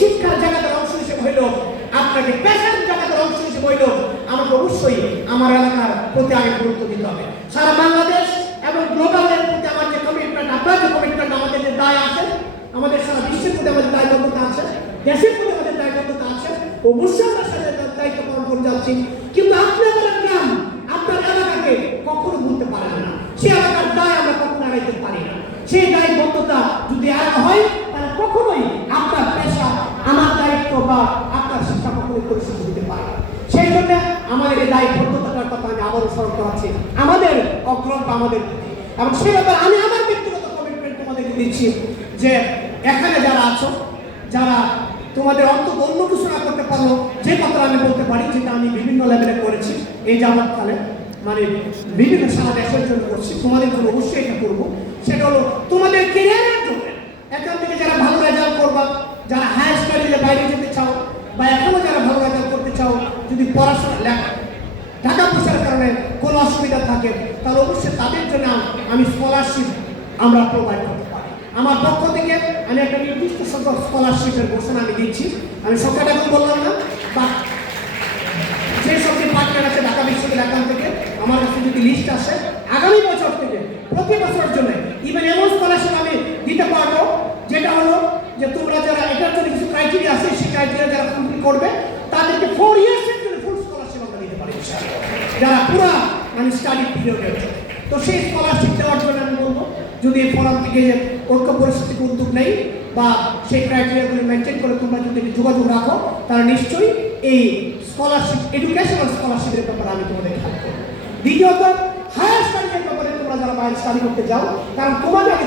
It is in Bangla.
শিক্ষার জায়গাটার অংশ হিসেবে হইল, আপনাকে পেশার জায়গাটার অংশ হিসেবে হইল, আমাকে অবশ্যই আমার এলাকার প্রতি আগে গুরুত্ব দিতে হবে। সারা বাংলাদেশ এবং গ্লোবালের প্রতি আমার যে কমিটমেন্ট আপনার যে কমিটমেন্ট আমাদের যে দায় আছে, আমাদের সারা বিশ্বের প্রতি আমাদের দায়বদ্ধতা আছে, দেশের প্রতি আমাদের দায়বদ্ধতা আছে, অবশ্যই আমরা সাথে দায়িত্ব পালন করে যাচ্ছি। কিন্তু আপনার গ্রাম আপনার এলাকাকে কখনো ভুলতে পারেন না। সে এলাকার দায় আমরা কখনো এড়াইতে পারি না। সেই দায়বদ্ধতা যদি আর হয় তাহলে কখনোই আপনার পেশা আমার দায়িত্ব বা আপনার শিক্ষা দিতে পারে। সেই জন্য আমাদের এই কথা আমি আবারও স্মরণ করাচ্ছি, আমাদের আমাদের এবং ব্যাপারে আমি আমার ব্যক্তিগত কমিটমেন্ট তোমাদেরকে দিচ্ছি যে এখানে যারা আছো, যারা তোমাদের অন্তত অন্য কিছু না করতে পারো, যে কথাটা আমি বলতে পারি, যেটা আমি বিভিন্ন লেভেলে করেছি, এই যাবৎকালে মানে বিভিন্ন সারা দেশের জন্য করছি, তোমাদের জন্য অবশ্যই এটা করব। সেটা হলো, তোমাদের কেরিয়ারের জন্য এখান থেকে যারা ভালো রেজাল্ট করবা যারা হায়ার স্টাডিজে বাইরে যেতে চাও বা এখনও যারা ভালো রেজাল্ট করতে চাও যদি পড়াশোনা লেখা টাকা পয়সার কারণে কোনো অসুবিধা থাকে, তাহলে অবশ্যই তাদের জন্য আমি স্কলারশিপ আমরা প্রোভাইড করতে পারি। আমার পক্ষ থেকে আমি একটা নির্দিষ্ট সংখ্যক স্কলারশিপের ঘোষণা আমি দিচ্ছি। আমি সংখ্যাটা এখন বললাম না, বা যে যে পার্টনার আছে ঢাকা বিশ্ববিদ্যালয় একান থেকে, আমার কাছে যদি লিস্ট আসে, আগামী বছর থেকে, প্রতি বছরের জন্য ইভেন এমন স্কলারশিপ আমি দিতে পারব, যেটা হলো যে তোমরা যারা এটার জন্য কিছু ক্রাইটেরিয়া আছে, সেই ক্রাইটেরিয়া যারা কমপ্লিট করবে, তাদেরকে ফোর ইয়ার্সের জন্য ফুল স্কলারশিপ আমরা দিতে পারি ইনশাআল্লাহ। যারা পুরা মানে স্টাডি পিরিয়ডের জন্য তো সেই স্কলারশিপ দেওয়ার জন্য আমি বলব, যদি এই ফোরাম থেকে ঐক্য পরিস্থিতিকে উদ্যোগ নেই বা সেই ক্রাইটেরিয়াগুলো মেনটেন করে তোমরা যদি যোগাযোগ রাখো তারা নিশ্চয়ই এই স্কলারশিপ এডুকেশনাল স্কলারশিপের ব্যাপারে আমি তোমাদের খেয়াল করব। দ্বিতীয়ত হায়ার স্টাডিজের ব্যাপারে তোমরা যারা বাইরে স্টাডি করতে যাও কারণ তোমাদের